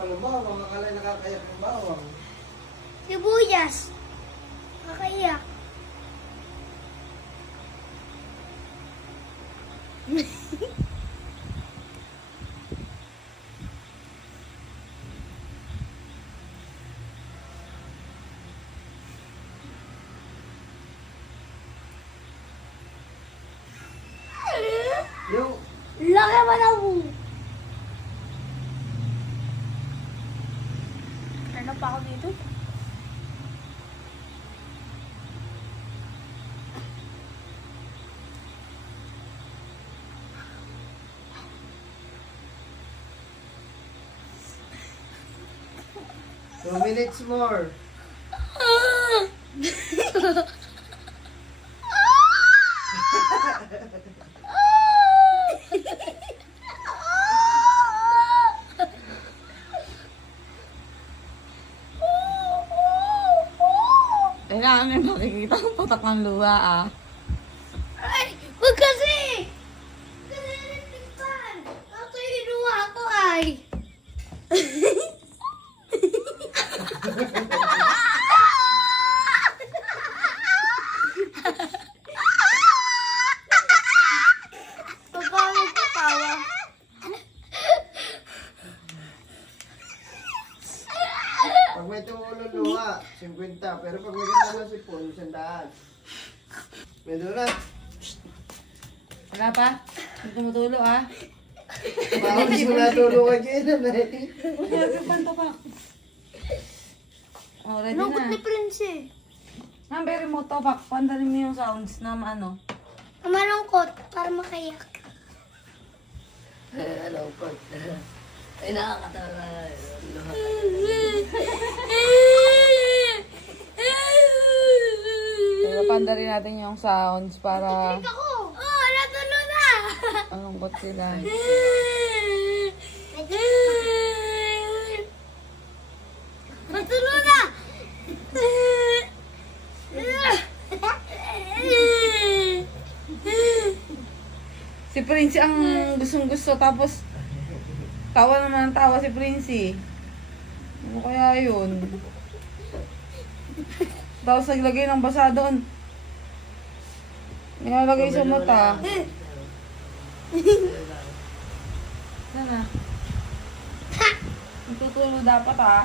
pa ng bawang. Akala nakakayak ng bawang. Sibuyas. Nakakayak. Yung... Laki mo na mo. Ano pa ako dito? Two minutes more. Kailangan may makikita ang patak ng luha ah. Ay! Wag kasi! Kasi natigpan! Ako yung inuha ko ay! Pagkawag ko tawa. Pag may tumulong luha, 50. Pero pag may kasama si Paul, 100. Pwede na. Wala pa? Hindi tumutulo ah. Bakit mo natulungan dyan na eh? Huwag panto pa. Oh, ready Lungkot na. ni Prince eh. Ma'am, very mo to, pak. Pandalin mo yung sounds na ano. Malungkot para makayak. Hello, Pag. Ay, nakakatawa. Kaya pandalin natin yung sounds para Ako! Oh, natulo na! malungkot sila. Natulo na! Si Prince ang gustong-gusto, tapos tawa naman ang tawa si Prince. Ano kaya yun? Tapos naglagay ng basa doon. Nilalagay sa mata. Sana. Magtutulo dapat ah.